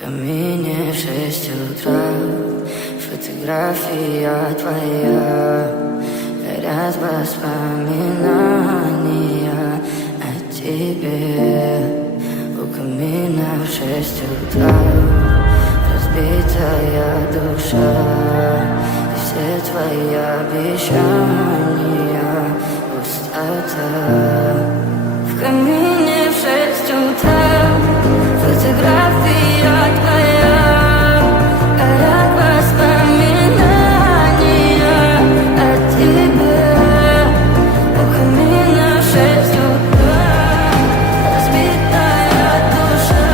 камине в 6 утра, фотография твоя, горят воспоминания о тебе. У камина в 6 утра разбитая душа, и все твои обещания пустота. В камине в 6 утра фотография твоя, горят воспоминания о тебе. У камина в 6 утра разбитая душа,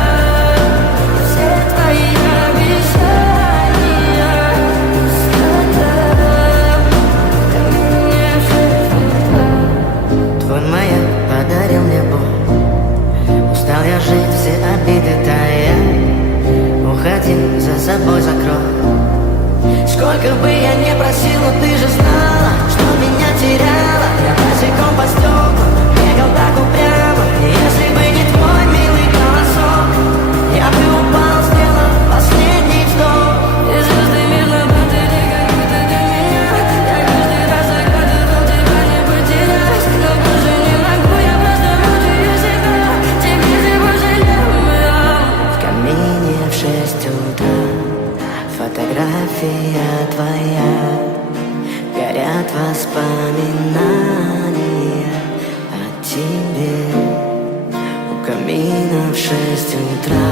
и все твои обещания пустота. В камине в 6 утра твой маяк подарил мне боль. Устал я жить, все обиды тая. Уходи, за собой закрой. Сколько бы я не просил, но ты же знала, что меня теряла. Я босиком по стеклам бегал так упрямо. И если бы не твой милый голосок, я бы упал, сделал последний вздох. И звезды мирно падали, как будто до меня. Я каждый раз загадывал тебя не потерять, но больше не могу, я просто мучаю себя. Теперь ты пожалел меня. В камине в 6 утра фотография твоя, горят воспоминания о тебе. У камина в 6 утра